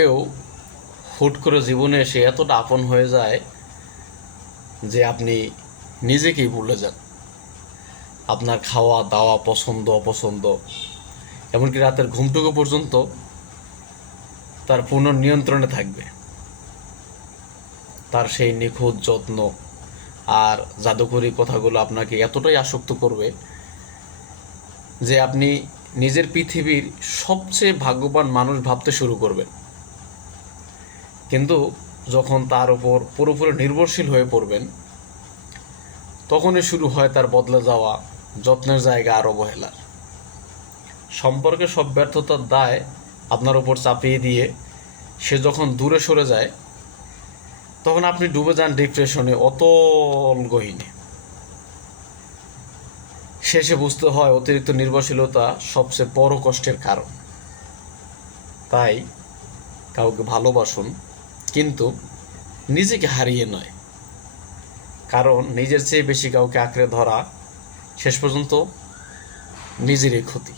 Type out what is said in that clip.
কেউ হুট করে জীবনে এসে এতটা আপন হয়ে যায় যে আপনি নিজেকেই ভুলে যান। আপনার খাওয়া দাওয়া, পছন্দ অপছন্দ, এমনকি রাতের ঘুমটুকু পর্যন্ত তার পূর্ণ নিয়ন্ত্রণে থাকবে। তার সেই নিখুঁত যত্ন আর জাদুকরী কথাগুলো আপনাকে এতটাই আসক্ত করবে যে আপনি নিজের পৃথিবীর সবচেয়ে ভাগ্যবান মানুষ ভাবতে শুরু করবেন। কিন্তু যখন তার উপর পুরোপুরি নির্ভরশীল হয়ে পড়বেন, তখনই শুরু হয় তার বদলে যাওয়া যত্নের জায়গা আর অবহেলার। সম্পর্কে সব ব্যর্থতার দায় আপনার উপর চাপিয়ে দিয়ে সে যখন দূরে সরে যায়, তখন আপনি ডুবে যান ডিপ্রেশনে, অতল গহীনে। শেষে বুঝতে হয় অতিরিক্ত নির্ভরশীলতা সবচেয়ে বড় কষ্টের কারণ। তাই কাউকে ভালোবাসুন, কিন্তু নিজেকে হারিয়ে নয়, কারণ নিজের চেয়ে বেশি কাউকে আঁকড়ে ধরা শেষ পর্যন্ত নিজেরই ক্ষতি।